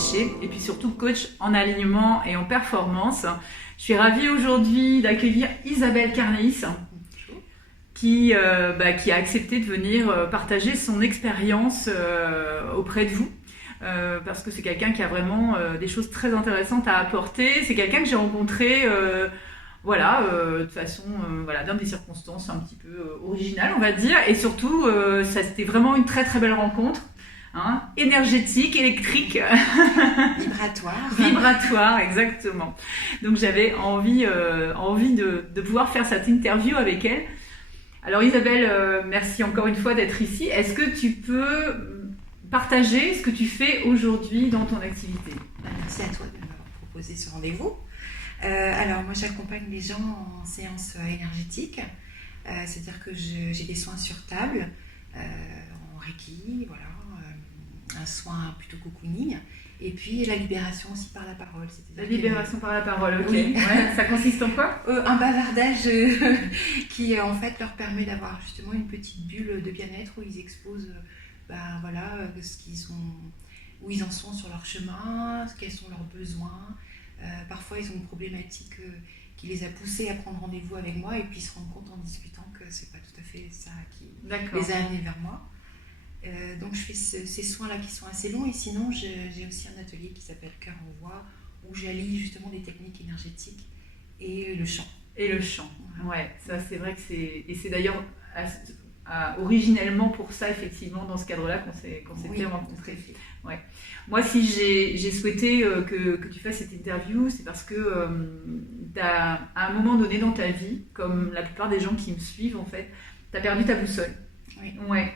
relâcher et puis surtout coach en alignement et en performance. Je suis ravie aujourd'hui d'accueillir Isabelle Carneis qui a accepté de venir partager son expérience auprès de vous. Parce que c'est quelqu'un qui a vraiment des choses très intéressantes à apporter. C'est quelqu'un que j'ai rencontré de façon dans des circonstances un petit peu originales, on va dire. Et surtout, ça c'était vraiment une très très belle rencontre. Énergétique, électrique, vibratoire, exactement. Donc j'avais envie de pouvoir faire cette interview avec elle. Alors Isabelle, merci encore une fois d'être ici. Est-ce que tu peux partager ce que tu fais aujourd'hui dans ton activité? Merci à toi de me proposer ce rendez-vous. Alors moi j'accompagne les gens en séance énergétique, c'est-à-dire que j'ai des soins sur table, en Reiki, voilà. Un soin plutôt cocooning, et puis la libération aussi par la parole. La libération par la parole, ok. Oui. Ouais, ça consiste en quoi? Un bavardage qui en fait leur permet d'avoir justement une petite bulle de bien-être où ils exposent où ils en sont sur leur chemin, quels sont leurs besoins. Parfois ils ont une problématique qui les a poussés à prendre rendez-vous avec moi, et puis ils se rendent compte en discutant que c'est pas tout à fait ça qui les a amenés vers moi. Donc je fais ces soins-là qui sont assez longs, et sinon j'ai aussi un atelier qui s'appelle Cœur en Voix, où j'allie justement des techniques énergétiques et le chant. Ouais, ça c'est vrai que c'est d'ailleurs originellement pour ça, effectivement, dans ce cadre-là qu'on s'était rencontrés. Ouais. Moi, si j'ai souhaité que tu fasses cette interview, c'est parce que à un moment donné dans ta vie, comme la plupart des gens qui me suivent en fait, tu as perdu ta boussole. Oui. Ouais.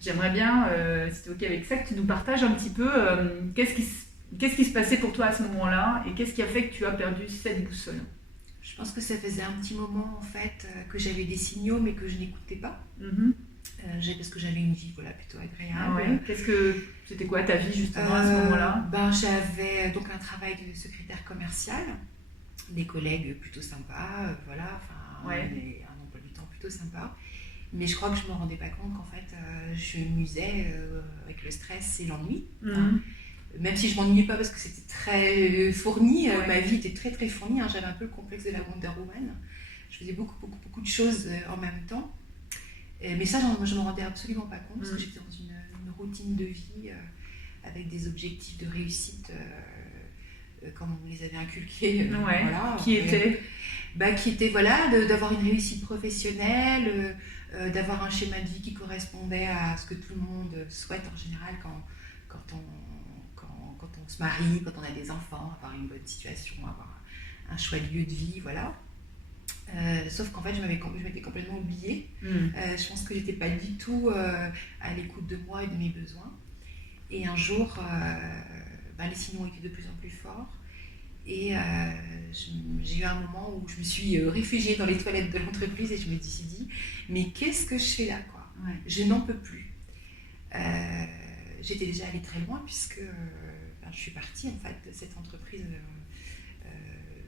J'aimerais bien, si tu es OK avec ça, que tu nous partages un petit peu qu'est-ce qui se passait pour toi à ce moment-là, et qu'est-ce qui a fait que tu as perdu cette boussole? Je pense que ça faisait un petit moment en fait que j'avais des signaux mais que je n'écoutais pas. Parce que j'avais une vie plutôt agréable. C'était quoi ta vie justement à ce moment-là? J'avais donc un travail de secrétaire commercial, des collègues plutôt sympas, un emploi du temps plutôt sympa. Mais je crois que je ne me rendais pas compte qu'en fait, je m'usais avec le stress et l'ennui. Même si je ne m'ennuyais pas parce que c'était très fourni, ma vie était très très fournie. J'avais un peu le complexe de la Wonder Woman. Je faisais beaucoup de choses en même temps. Mais ça, je ne me rendais absolument pas compte parce que j'étais dans une routine de vie avec des objectifs de réussite comme on me les avait inculqués. Qui était d'avoir une réussite professionnelle, d'avoir un schéma de vie qui correspondait à ce que tout le monde souhaite en général quand on se marie, quand on a des enfants, avoir une bonne situation, avoir un chouette lieu de vie, voilà. Sauf qu'en fait, je m'étais complètement oubliée. Je pense que j'étais pas du tout à l'écoute de moi et de mes besoins. Et un jour, les signaux étaient de plus en plus forts. Et j'ai eu un moment où je me suis réfugiée dans les toilettes de l'entreprise et je me suis dit, mais qu'est-ce que je fais là, quoi? Je n'en peux plus. J'étais déjà allée très loin puisque je suis partie en fait de cette entreprise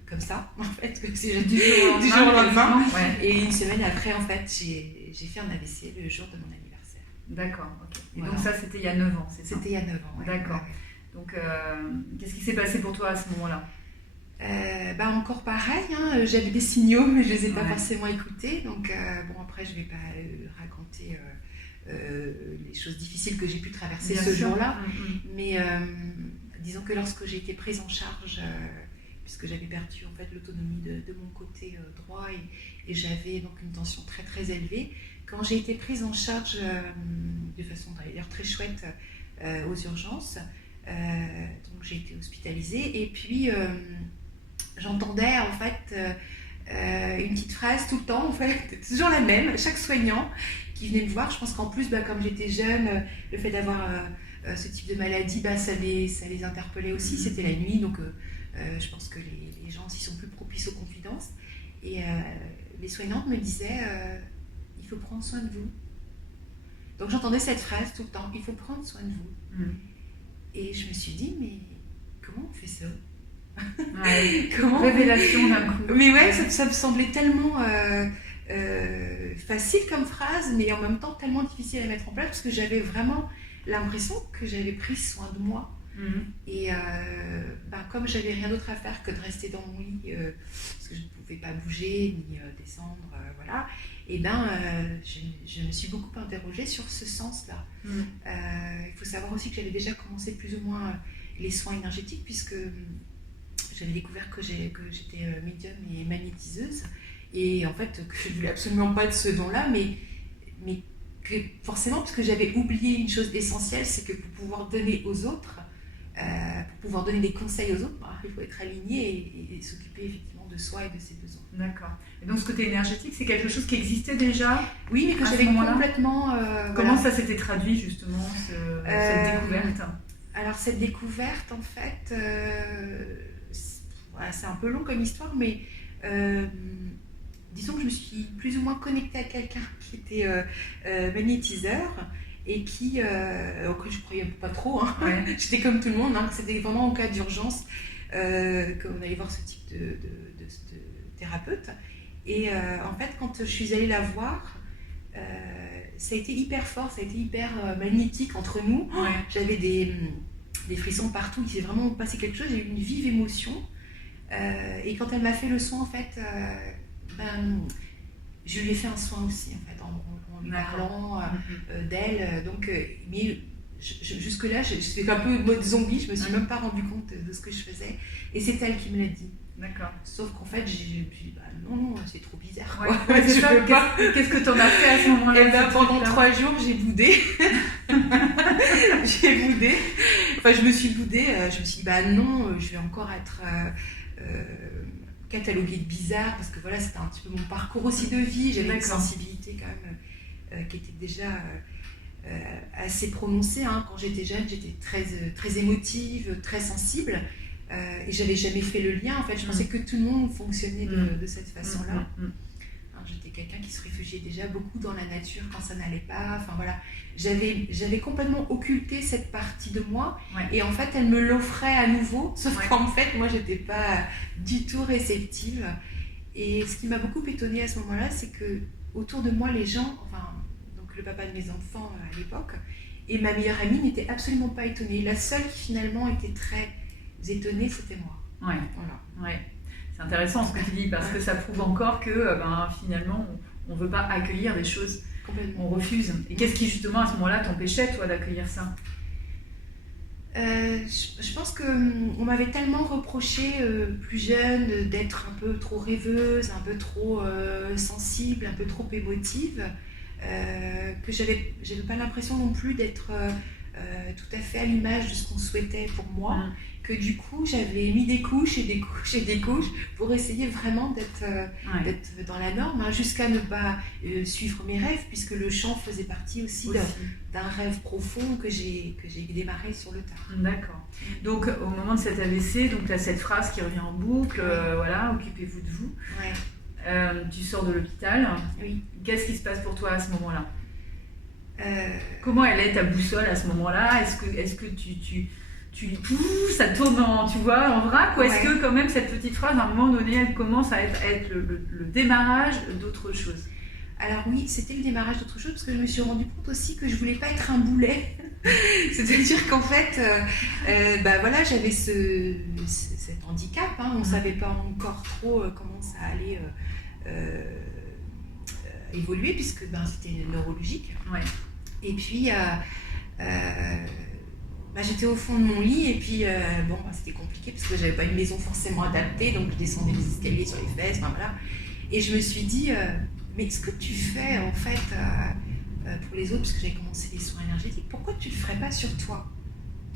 comme ça, en fait, du jour au lendemain. Et une semaine après, en fait, j'ai fait un AVC le jour de mon anniversaire. D'accord, ok. Et donc ça, c'était il y a 9 ans, c'est ça? C'était il y a 9 ans, ouais. D'accord. Donc, qu'est-ce qui s'est passé pour toi à ce moment-là? Encore pareil, j'avais des signaux, mais je ne les ai pas forcément écoutés. Donc, après, je ne vais pas raconter les choses difficiles que j'ai pu traverser ce jour-là. Mais disons que lorsque j'ai été prise en charge, puisque j'avais perdu en fait l'autonomie de mon côté droit et j'avais donc une tension très très élevée, quand j'ai été prise en charge de façon d'ailleurs très chouette aux urgences, donc j'ai été hospitalisée et puis j'entendais en fait une petite phrase tout le temps, en fait, toujours la même, chaque soignant qui venait me voir. Je pense qu'en plus, comme j'étais jeune, le fait d'avoir ce type de maladie, ça les interpellait aussi. C'était la nuit, donc je pense que les gens aussi sont plus propices aux confidences. Et les soignantes me disaient il faut prendre soin de vous. Donc j'entendais cette phrase tout le temps, il faut prendre soin de vous. Et je me suis dit, mais comment on fait ça? Révélation d'un coup. Mais ouais, ça me semblait tellement facile comme phrase, mais en même temps tellement difficile à mettre en place, parce que j'avais vraiment l'impression que j'avais pris soin de moi Et comme j'avais rien d'autre à faire que de rester dans mon lit, parce que je ne pouvais pas bouger ni descendre, voilà, et je me suis beaucoup interrogée sur ce sens-là. Il faut savoir aussi que j'avais déjà commencé plus ou moins les soins énergétiques, puisque j'avais découvert que j'étais médium et magnétiseuse, et en fait que je ne voulais absolument pas de ce don-là, mais que forcément, parce que j'avais oublié une chose essentielle, c'est que pour pouvoir donner aux autres, pour pouvoir donner des conseils aux autres, il faut être aligné et s'occuper effectivement de soi et de ses besoins. D'accord. Et donc ce côté énergétique, c'est quelque chose qui existait déjà? Oui, mais que j'avais complètement... Comment ça s'était traduit justement, cette découverte? Alors cette découverte, en fait, c'est un peu long comme histoire, mais disons que je me suis plus ou moins connectée à quelqu'un qui était magnétiseur, et que je croyais pas trop, hein. Ouais. J'étais comme tout le monde, hein. C'était vraiment en cas d'urgence qu'on allait voir ce type de thérapeute. Et en fait, quand je suis allée la voir, ça a été hyper fort, ça a été hyper magnétique entre nous. Ouais. J'avais des frissons partout, il s'est vraiment passé quelque chose, j'ai eu une vive émotion. Et quand elle m'a fait le soin, en fait, je lui ai fait un soin aussi, en fait, en lui parlant d'elle. Donc, mais jusque-là, j'étais un peu mode zombie, je me suis même pas rendu compte de ce que je faisais. Et c'est elle qui me l'a dit. D'accord. Sauf qu'en fait, j'ai dit, non, c'est trop bizarre. Ouais, c'est ça. Qu'est-ce que tu en as fait à ce moment-là? Pendant 3 jours, j'ai boudé. Enfin, je me suis boudée. Je me suis dit, non, je vais encore être cataloguée de bizarre, parce que voilà, c'était un petit peu mon parcours aussi de vie. J'avais une sensibilité quand même qui était déjà assez prononcée. Hein. Quand j'étais jeune, j'étais très émotive, très sensible. Et j'avais jamais fait le lien, en fait, je pensais que tout le monde fonctionnait de cette façon-là. J'étais quelqu'un qui se réfugiait déjà beaucoup dans la nature quand ça n'allait pas, enfin voilà. J'avais complètement occulté cette partie de moi, et en fait elle me l'offrait à nouveau, sauf qu'en fait moi j'étais pas du tout réceptive. Et ce qui m'a beaucoup étonnée à ce moment-là, c'est que autour de moi les gens, donc le papa de mes enfants à l'époque, et ma meilleure amie n'étaient absolument pas étonnés. La seule qui finalement était très étonnée, c'était moi. Ouais. Voilà. Ouais. C'est intéressant ce que tu dis, parce que ça prouve encore que finalement on ne veut pas accueillir des choses, on refuse. Et qu'est-ce qui justement à ce moment-là t'empêchait toi d'accueillir ça? Je pense qu'on m'avait tellement reproché plus jeune d'être un peu trop rêveuse, un peu trop sensible, un peu trop émotive, que j'avais pas l'impression non plus d'être tout à fait à l'image de ce qu'on souhaitait pour moi. Que du coup j'avais mis des couches et des couches et des couches pour essayer vraiment d'être dans la norme, jusqu'à ne pas suivre mes rêves, puisque le chant faisait partie aussi d'un rêve profond que j'ai démarré sur le tard. D'accord. Donc au moment de cet AVC, donc tu as cette phrase qui revient en boucle, voilà, occupez-vous de vous. Tu sors de l'hôpital. Oui. Qu'est-ce qui se passe pour toi à ce moment-là? Comment elle est ta boussole à ce moment-là? Est-ce que ça tourne en vrac, ou est-ce que quand même cette petite phrase à un moment donné elle commence à être le démarrage d'autre chose? Alors oui, c'était le démarrage d'autre chose, parce que je me suis rendu compte aussi que je voulais pas être un boulet. C'est-à-dire qu'en fait, voilà, j'avais cet handicap, on savait pas encore trop comment ça allait évoluer, puisque c'était neurologique. Ouais. Et puis j'étais au fond de mon lit, et puis c'était compliqué parce que j'avais pas une maison forcément adaptée, donc je descendais les escaliers sur les fesses, voilà. Et je me suis dit, mais ce que tu fais en fait pour les autres, parce que j'avais commencé les soins énergétiques, pourquoi tu le ferais pas sur toi?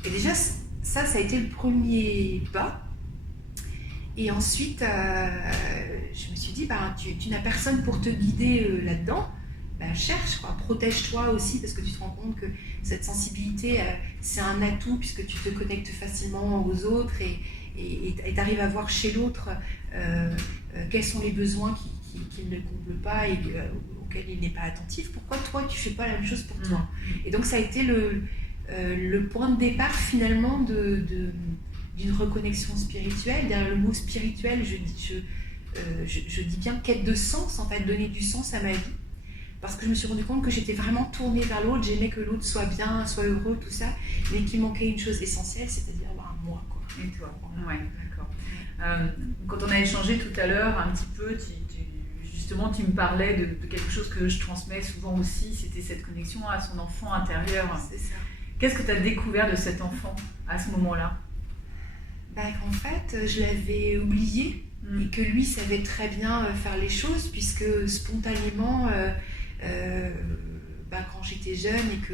Et déjà ça a été le premier pas. Et ensuite je me suis dit, tu n'as personne pour te guider là-dedans. Cherche, protège-toi aussi, parce que tu te rends compte que cette sensibilité, c'est un atout, puisque tu te connectes facilement aux autres, et tu arrives à voir chez l'autre quels sont les besoins qu'il ne comble pas et auxquels il n'est pas attentif. Pourquoi toi tu fais pas la même chose pour toi? Et donc ça a été le point de départ finalement d'une reconnexion spirituelle. Derrière le mot spirituel, je dis bien quête de sens, en fait, donner du sens à ma vie. parce que je me suis rendu compte que j'étais vraiment tournée vers l'autre, j'aimais que l'autre soit bien, soit heureux, tout ça, mais qu'il manquait une chose essentielle, c'est-à-dire moi, quoi. Et toi, ouais, d'accord. Quand on a échangé tout à l'heure, un petit peu, justement, tu me parlais de quelque chose que je transmets souvent aussi, c'était cette connexion à son enfant intérieur. C'est ça. Qu'est-ce que tu as découvert de cet enfant à ce moment-là? En fait, je l'avais oublié et que lui savait très bien faire les choses, puisque spontanément, quand j'étais jeune et que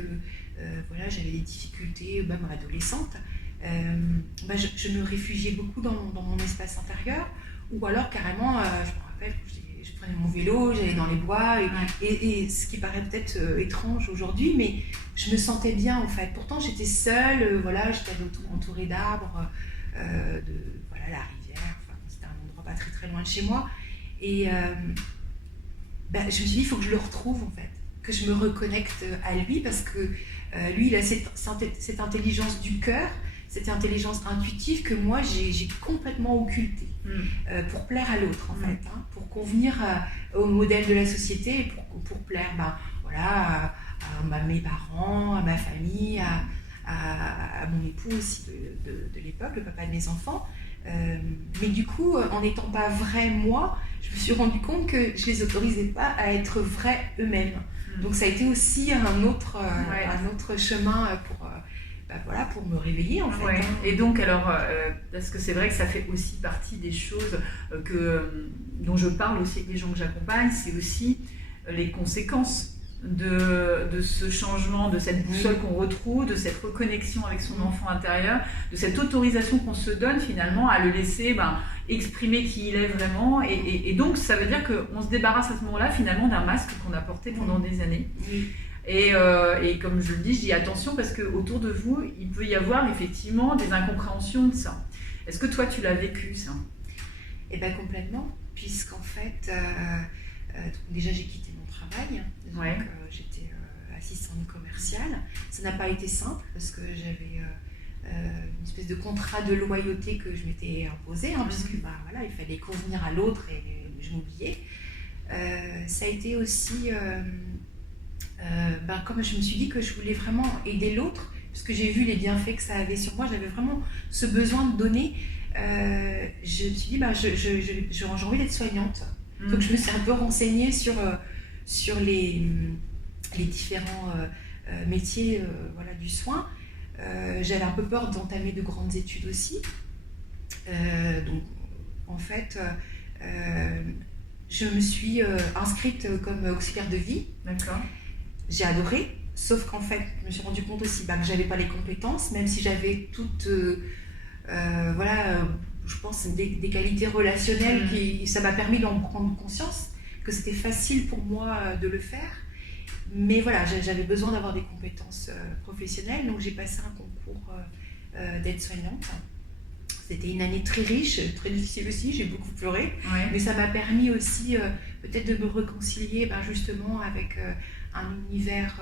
voilà, j'avais des difficultés, même adolescente, je me réfugiais beaucoup dans mon espace intérieur, ou alors carrément, je me rappelle, je prenais mon vélo, j'allais dans les bois, et ce qui paraît peut-être étrange aujourd'hui, mais je me sentais bien en fait. Pourtant j'étais seule, voilà, j'étais entourée d'arbres, voilà, la rivière, enfin, c'était un endroit pas très très loin de chez moi, et je me suis dit, il faut que je le retrouve en fait, que je me reconnecte à lui, parce que lui il a cette intelligence du cœur, cette intelligence intuitive que moi j'ai complètement occultée pour plaire à l'autre en fait, hein, pour convenir au modèle de la société, et pour plaire voilà, à mes parents, à ma famille, à mon époux aussi de l'époque, le papa de mes enfants. Mais du coup, en n'étant pas vrai moi, je me suis rendu compte que je les autorisais pas à être vrais eux-mêmes. Donc ça a été aussi un autre chemin pour me réveiller en fait. Ouais. Et donc alors, parce que c'est vrai que ça fait aussi partie des choses dont je parle aussi avec les gens que j'accompagne, c'est aussi les conséquences de ce changement, de cette boussole qu'on retrouve, de cette reconnexion avec son enfant intérieur, de cette autorisation qu'on se donne finalement à le laisser exprimer qui il est vraiment, et donc ça veut dire qu'on se débarrasse à ce moment-là finalement d'un masque qu'on a porté pendant des années. Et comme je le dis, je dis attention, parce qu'autour de vous, il peut y avoir effectivement des incompréhensions de ça. Est-ce que toi, tu l'as vécu, ça? Eh bien, complètement, puisqu'en fait, déjà, j'ai quitté mon travail. Donc, j'étais assistante commerciale. Ça n'a pas été simple, parce que j'avais une espèce de contrat de loyauté que je m'étais imposé, puisque voilà, il fallait convenir à l'autre et je m'oubliais. Ça a été aussi... comme je me suis dit que je voulais vraiment aider l'autre, parce que j'ai vu les bienfaits que ça avait sur moi, j'avais vraiment ce besoin de donner. Je me suis dit, j'ai envie d'être soignante. Donc je me suis un peu renseignée sur les différents métiers voilà, du soin. J'avais un peu peur d'entamer de grandes études aussi. Donc en fait, je me suis inscrite comme auxiliaire de vie. D'accord. J'ai adoré, sauf qu'en fait, je me suis rendu compte aussi que j'avais pas les compétences, même si j'avais toutes, je pense, des qualités relationnelles ça m'a permis d'en prendre conscience, que c'était facile pour moi de le faire. Mais voilà, j'avais besoin d'avoir des compétences professionnelles, donc j'ai passé un concours d'aide-soignante. C'était une année très riche, très difficile aussi, j'ai beaucoup pleuré, mais ça m'a permis aussi peut-être de me réconcilier justement avec un univers,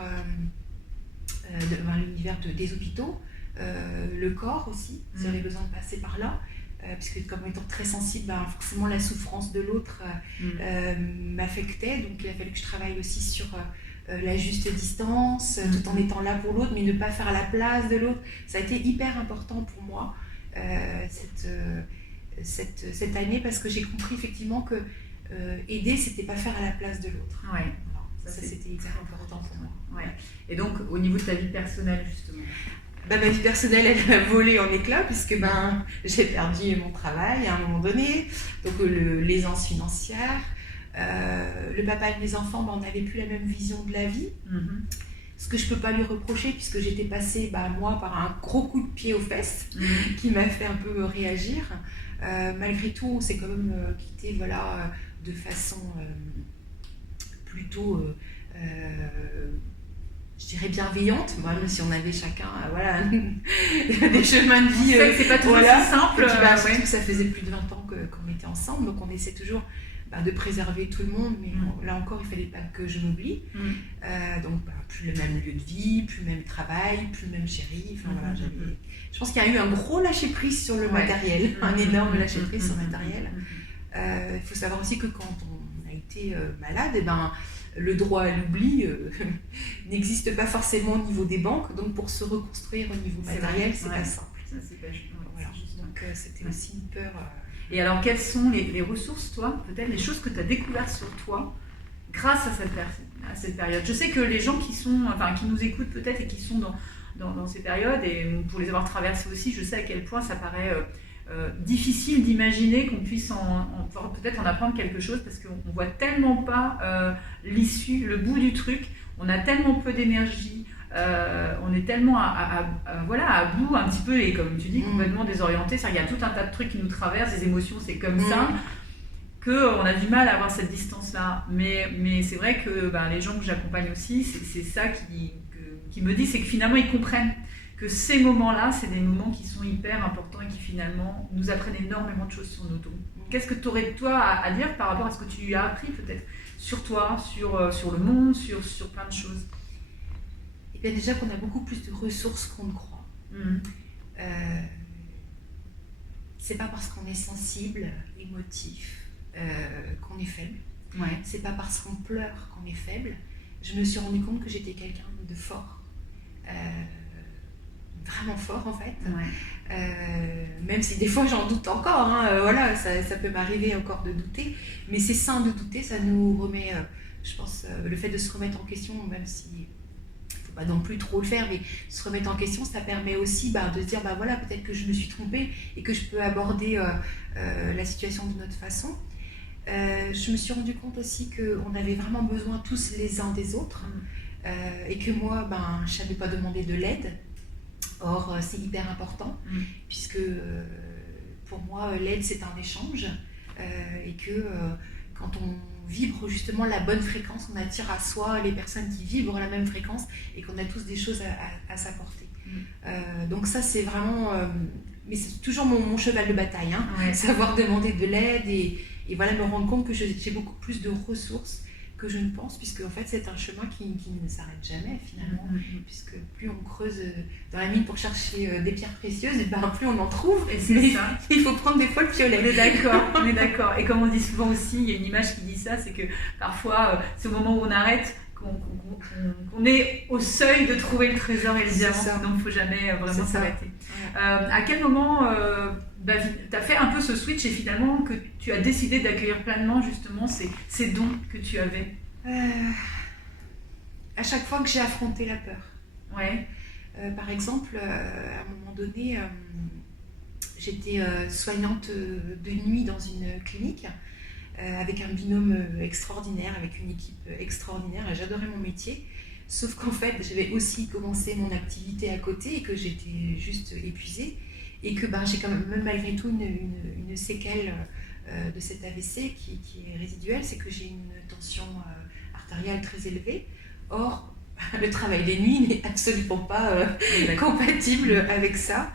l'univers des hôpitaux, le corps aussi, j'avais besoin de passer par là, puisque comme étant très sensible, forcément la souffrance de l'autre m'affectait, donc il a fallu que je travaille aussi sur la juste distance, tout en étant là pour l'autre, mais ne pas faire à la place de l'autre. Ça a été hyper important pour moi, cette année, parce que j'ai compris effectivement que aider, c'était pas faire à la place de l'autre. Ça c'était hyper important pour moi. Et donc, au niveau de ta vie personnelle, justement? Ma vie personnelle, elle a volé en éclats, puisque j'ai perdu mon travail à un moment donné, donc l'aisance financière. Le papa de mes enfants, on n'avait plus la même vision de la vie. Ce que je ne peux pas lui reprocher, puisque j'étais passée, moi, par un gros coup de pied aux fesses qui m'a fait un peu réagir. Malgré tout, on s'est quand même quitté de façon plutôt, je dirais, bienveillante, même si on avait chacun des chemins de vie. C'est pas toujours si simple. Et puis, ça faisait plus de 20 ans qu'on était ensemble, donc on essaie toujours de préserver tout le monde, mais là encore, il ne fallait pas que je m'oublie. Donc, plus le même lieu de vie, plus le même travail, plus le même chéri. Je pense qu'il y a eu un gros lâcher-prise sur le matériel, un énorme lâcher-prise sur le matériel. Il faut savoir aussi que quand on a été malade, le droit à l'oubli n'existe pas forcément au niveau des banques, donc pour se reconstruire au niveau matériel, c'est pas simple. Ça, c'est pas juste. Voilà. Donc c'était aussi une peur. Et alors, quelles sont les ressources, toi, peut-être les choses que tu as découvertes sur toi grâce à cette période? Je sais que les gens qui nous écoutent peut-être et qui sont dans ces périodes, et pour les avoir traversées aussi, je sais à quel point ça paraît difficile d'imaginer qu'on puisse peut-être en apprendre quelque chose, parce qu'on ne voit tellement pas l'issue, le bout du truc, on a tellement peu d'énergie, on est tellement à bout un petit peu, et comme tu dis, complètement désorienté. C'est-à-dire qu'il y a tout un tas de trucs qui nous traversent, des émotions, c'est comme ça, qu'on a du mal à avoir cette distance-là. Mais c'est vrai que les gens que j'accompagne aussi, c'est ça qui me dit, c'est que finalement ils comprennent que ces moments-là, c'est des moments qui sont hyper importants et qui finalement nous apprennent énormément de choses sur nos dos. Qu'est-ce que tu aurais toi à dire par rapport à ce que tu as appris peut-être sur toi, sur le monde, sur plein de choses? Et bien déjà qu'on a beaucoup plus de ressources qu'on ne croit. C'est pas parce qu'on est sensible, émotif, qu'on est faible. Ouais. C'est pas parce qu'on pleure qu'on est faible. Je me suis rendu compte que j'étais quelqu'un de fort. Vraiment fort en fait. Ouais. Même si des fois j'en doute encore, voilà, ça peut m'arriver encore de douter, mais c'est sain de douter, ça nous remet, je pense, le fait de se remettre en question, même si il ne faut pas non plus trop le faire, mais se remettre en question, ça permet aussi de se dire, voilà, peut-être que je me suis trompée et que je peux aborder la situation d'une autre façon. Je me suis rendu compte aussi qu'on avait vraiment besoin tous les uns des autres, et que moi, je ne savais pas demander de l'aide. Or, c'est hyper important, puisque pour moi, l'aide, c'est un échange, et que quand on vibre justement la bonne fréquence, on attire à soi les personnes qui vibrent la même fréquence, et qu'on a tous des choses à s'apporter. Donc ça, c'est vraiment... mais c'est toujours mon cheval de bataille, savoir demander de l'aide, et voilà, me rendre compte que j'ai beaucoup plus de ressources que je ne pense, puisque en fait c'est un chemin qui ne s'arrête jamais finalement, puisque plus on creuse dans la mine pour chercher des pierres précieuses, et plus on en trouve, et c'est ça. Il faut prendre des fois le piolet. On est d'accord. Et comme on dit souvent aussi, il y a une image qui dit ça, c'est que parfois c'est au moment où on arrête qu'on est au seuil de trouver le trésor et le diamant, donc il ne faut jamais vraiment s'arrêter. Ouais. À quel moment tu as fait un peu ce switch et finalement que tu as décidé d'accueillir pleinement justement ces dons que tu avais? À chaque fois que j'ai affronté la peur. Ouais. Par exemple, à un moment donné, j'étais soignante de nuit dans une clinique avec un binôme extraordinaire, avec une équipe extraordinaire, et j'adorais mon métier. Sauf qu'en fait, j'avais aussi commencé mon activité à côté et que j'étais juste épuisée. Et que j'ai quand même malgré tout une séquelle de cet AVC qui est résiduelle, c'est que j'ai une tension artérielle très élevée. Or, le travail des nuits n'est absolument pas compatible avec ça.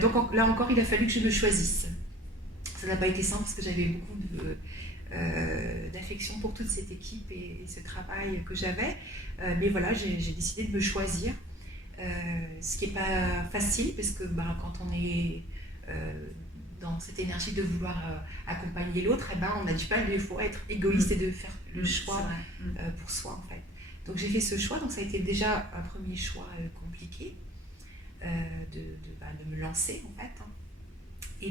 Donc là encore, il a fallu que je me choisisse. Ça n'a pas été simple parce que j'avais beaucoup d'affection pour toute cette équipe et ce travail que j'avais. Mais voilà, j'ai décidé de me choisir. Ce qui n'est pas facile, parce que quand on est dans cette énergie de vouloir accompagner l'autre, on a du mal des fois à être égoïste et de faire le choix pour soi en fait. Donc j'ai fait ce choix, donc ça a été déjà un premier choix compliqué de me lancer en fait. Et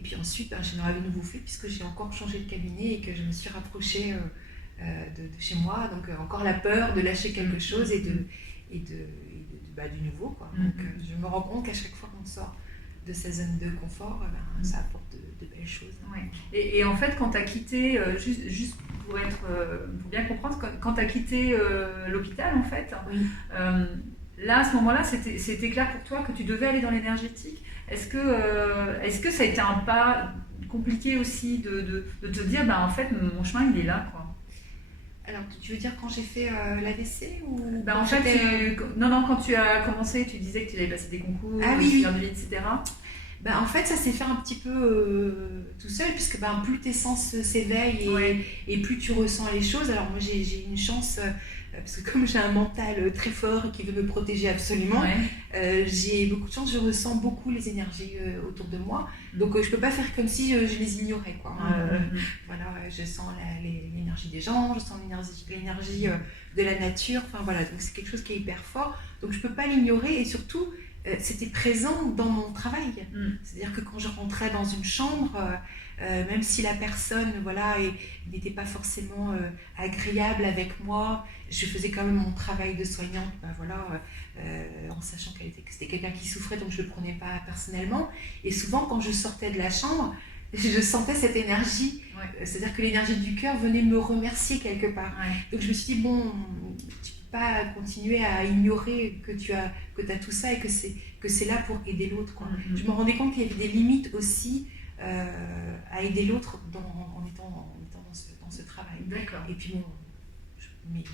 puis ensuite, j'en avais de nouveau fait puisque j'ai encore changé de cabinet et que je me suis rapprochée de chez moi, donc encore la peur de lâcher quelque chose et du nouveau, quoi. Donc je me rends compte qu'à chaque fois qu'on sort de sa zone de confort, ça apporte de belles choses. Ouais. Et en fait, quand tu as quitté, juste pour bien comprendre, quand tu as quitté l'hôpital, en fait, là, à ce moment-là, c'était clair pour toi que tu devais aller dans l'énergétique. Est-ce que ça a été un pas compliqué aussi de te dire, en fait, mon chemin, il est là, quoi? Alors, tu veux dire quand j'ai fait l'AVC ou en fait, quand tu as commencé, tu disais que tu avais passé des concours, etc. En fait, ça s'est fait un petit peu tout seul, puisque plus tes sens s'éveillent et plus tu ressens les choses. Alors moi, j'ai une chance, parce que comme j'ai un mental très fort et qui veut me protéger absolument, j'ai beaucoup de chance, je ressens beaucoup les énergies autour de moi. Donc je peux pas faire comme si je les ignorais, quoi. Voilà, je sens l'énergie des gens, je sens l'énergie de la nature. Enfin voilà, donc c'est quelque chose qui est hyper fort. Donc je peux pas l'ignorer, et surtout c'était présent dans mon travail. C'est-à-dire que quand je rentrais dans une chambre, même si la personne n'était pas forcément agréable avec moi, je faisais quand même mon travail de soignante, en sachant que c'était quelqu'un qui souffrait, donc je ne le prenais pas personnellement. Et souvent, quand je sortais de la chambre, je sentais cette énergie, c'est-à-dire que l'énergie du cœur venait me remercier quelque part. Donc je me suis dit, bon, tu peux pas continuer à ignorer que tu as tout ça et que c'est là pour aider l'autre, quoi. Je me rendais compte qu'il y avait des limites aussi à aider l'autre en étant dans ce travail. D'accord. Et puis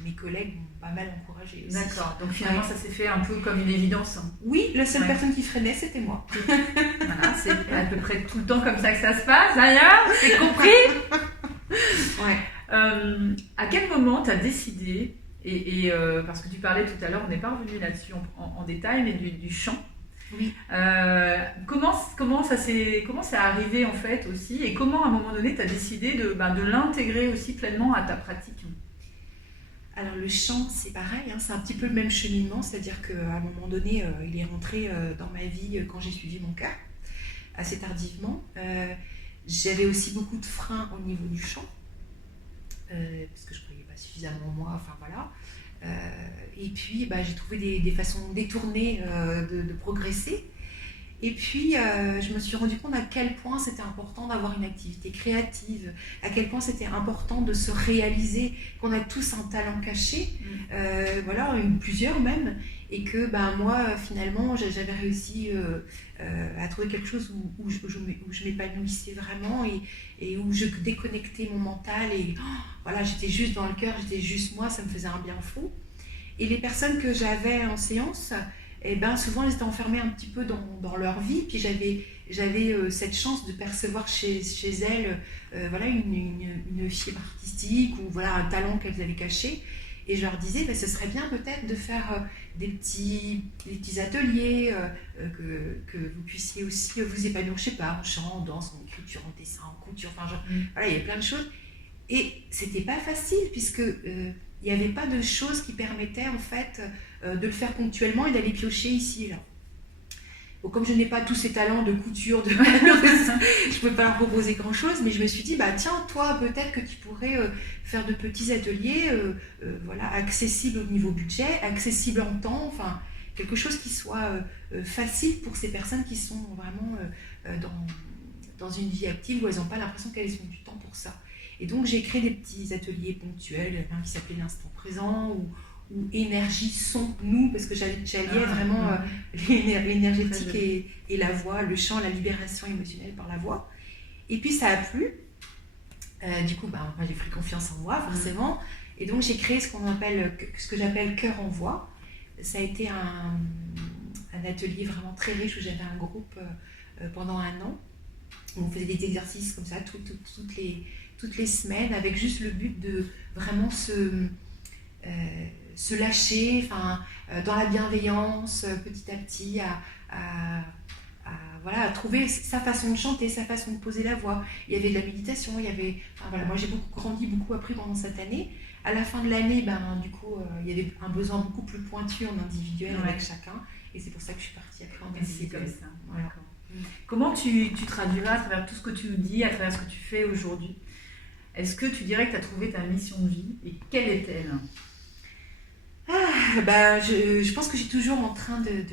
mes collègues m'ont pas mal encouragée aussi. D'accord, donc finalement ça s'est fait un peu comme une évidence. Oui, la seule personne qui freinait, c'était moi. Voilà, c'est à peu près tout le temps comme ça que ça se passe, d'ailleurs, c'est compris. À quel moment tu as décidé, parce que tu parlais tout à l'heure, on n'est pas revenu là-dessus en détail, mais du chant. Oui. Comment c'est arrivé en fait aussi, et comment à un moment donné tu as décidé de l'intégrer aussi pleinement à ta pratique? Alors le chant, c'est pareil, c'est un petit peu le même cheminement, c'est-à-dire qu'à un moment donné, il est rentré dans ma vie quand j'ai suivi mon cœur, assez tardivement. J'avais aussi beaucoup de freins au niveau du chant, parce que je ne croyais pas suffisamment en moi, enfin voilà. Et puis j'ai trouvé des façons détournées de progresser. Et puis je me suis rendu compte à quel point c'était important d'avoir une activité créative, à quel point c'était important de se réaliser qu'on a tous un talent caché, plusieurs même, et que moi finalement j'avais réussi à trouver quelque chose où je m'épanouissais vraiment et où je déconnectais mon mental et j'étais juste dans le cœur, j'étais juste moi, ça me faisait un bien fou. Et les personnes que j'avais en séance, souvent elles étaient enfermées un petit peu dans leur vie, puis j'avais cette chance de percevoir chez elles une fibre artistique ou un talent qu'elles avaient caché, et je leur disais ce serait bien peut-être de faire des petits ateliers, que vous puissiez aussi vous épanouir, je sais pas, en chant, en danse, en écriture, en dessin, en couture, il y a plein de choses, et c'était pas facile puisque il n'y avait pas de choses qui permettaient en fait de le faire ponctuellement et d'aller piocher ici et là. Bon, comme je n'ai pas tous ces talents de couture, je ne peux pas leur proposer grand chose, mais je me suis dit, tiens, toi, peut-être que tu pourrais faire de petits ateliers accessibles au niveau budget, accessibles en temps, enfin, quelque chose qui soit facile pour ces personnes qui sont vraiment dans une vie active où elles n'ont pas l'impression qu'elles ont du temps pour ça. Et donc j'ai créé des petits ateliers ponctuels qui s'appelaient l'instant présent ou énergie, son, nous, parce que j'alliais vraiment l'énergétique et la voix, le chant, la libération émotionnelle par la voix. Et puis ça a plu. Du coup, j'ai pris confiance en moi, forcément. Et donc j'ai créé ce que j'appelle Cœur en voix. Ça a été un atelier vraiment très riche où j'avais un groupe pendant 1 an. Où on faisait des exercices comme ça toutes les semaines, avec juste le but de vraiment se lâcher, dans la bienveillance, petit à petit, à trouver sa façon de chanter, sa façon de poser la voix. Il y avait de la méditation, moi j'ai beaucoup grandi, beaucoup appris pendant cette année. À la fin de l'année, du coup, il y avait un besoin beaucoup plus pointu en individuel avec chacun, et c'est pour ça que je suis partie après en individuel. C'est comme ça. Voilà. Comment tu traduiras à travers tout ce que tu nous dis, à travers ce que tu fais aujourd'hui? Est-ce que tu dirais que tu as trouvé ta mission de vie, et quelle est-elle? Je pense que j'ai toujours en train de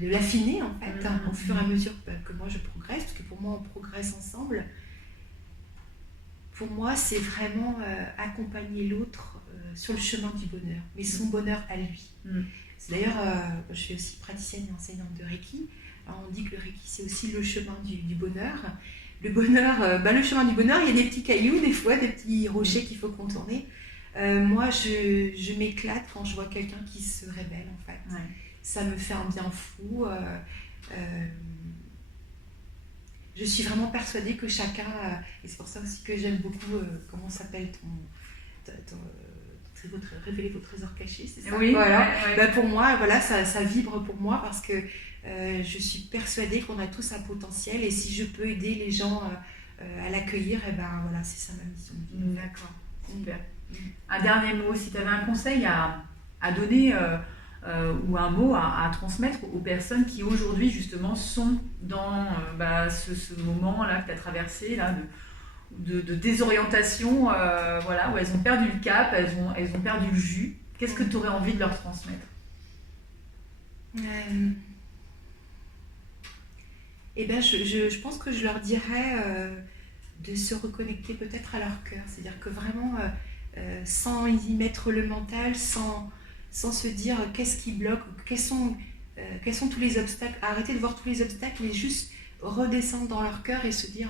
l'affiner en fait, au fur et à mesure que moi je progresse, parce que pour moi on progresse ensemble. Pour moi c'est vraiment accompagner l'autre sur le chemin du bonheur, mais son bonheur à lui. C'est d'ailleurs, je suis aussi praticienne et enseignante de Reiki. Alors, on dit que le Reiki c'est aussi le chemin du bonheur. Le bonheur, le chemin du bonheur, il y a des petits cailloux, des fois, des petits rochers qu'il faut contourner. Moi, je m'éclate quand je vois quelqu'un qui se révèle, en fait. Ça me fait un bien fou. je suis vraiment persuadée que chacun, et c'est pour ça aussi que j'aime beaucoup, comment s'appelle révéler vos trésors cachés, c'est ça? Oui, voilà. Ouais. Bah, pour moi, voilà, ça vibre pour moi parce que je suis persuadée qu'on a tous un potentiel et si je peux aider les gens à l'accueillir, et ben voilà, c'est ça ma mission de vie. D'accord, super. Un dernier mot, si tu avais un conseil à donner ou un mot à transmettre aux personnes qui aujourd'hui justement sont dans ce moment-là que tu as traversé, là, de désorientation, voilà, où elles ont perdu le cap, elles ont perdu le jus. Qu'est-ce que tu aurais envie de leur transmettre? Eh ben, je pense que je leur dirais de se reconnecter peut-être à leur cœur. C'est-à-dire que vraiment, sans y mettre le mental, sans se dire qu'est-ce qui bloque, quels sont tous les obstacles, arrêter de voir tous les obstacles, mais juste redescendre dans leur cœur et se dire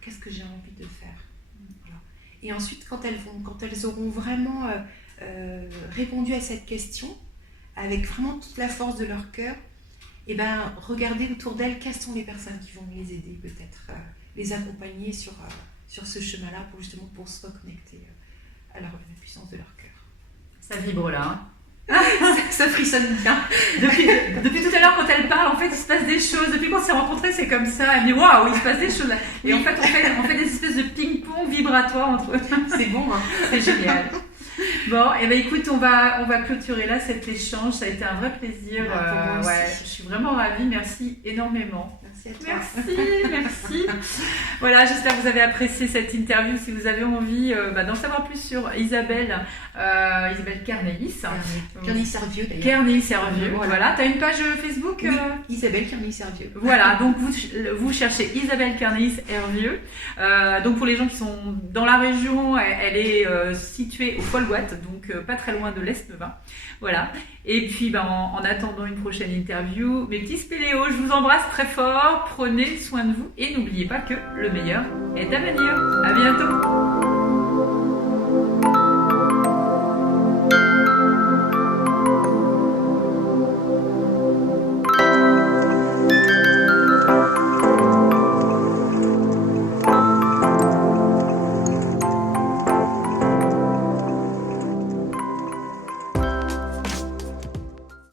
qu'est-ce que j'ai envie de faire. Voilà. Et ensuite, quand elles auront vraiment répondu à cette question, avec vraiment toute la force de leur cœur, et ben, regardez autour d'elles quelles sont les personnes qui vont les aider, peut-être les accompagner sur ce chemin-là pour se reconnecter à la puissance de leur cœur. Ça vibre là. Ça frissonne bien. Depuis tout à l'heure, quand elle parle, en fait, il se passe des choses. Depuis qu'on s'est rencontrés, c'est comme ça. Elle me dit waouh, il se passe des choses là. Et en fait, on fait des espèces de ping-pong vibratoire entre eux. C'est bon, hein. C'est génial. Bon, et ben écoute, on va clôturer là cet échange. Ça a été un vrai plaisir. Je suis vraiment ravie. Merci énormément. Merci à toi. Merci. Voilà, j'espère que vous avez apprécié cette interview. Si vous avez envie d'en savoir plus sur Isabelle Carneis. Carneis-Servieux d'ailleurs. Carneis-Servieux, voilà. Tu as une page Facebook Oui, Isabelle Carneis-Servieux. Voilà, donc vous cherchez Isabelle Carneis-Servieux. Donc pour les gens qui sont dans la région, elle est située au Folgoat, donc pas très loin de l'Est-Neuvin. Voilà. Et puis en attendant une prochaine interview, mes petits spéléos, je vous embrasse très fort, prenez soin de vous et n'oubliez pas que le meilleur est à venir. À bientôt.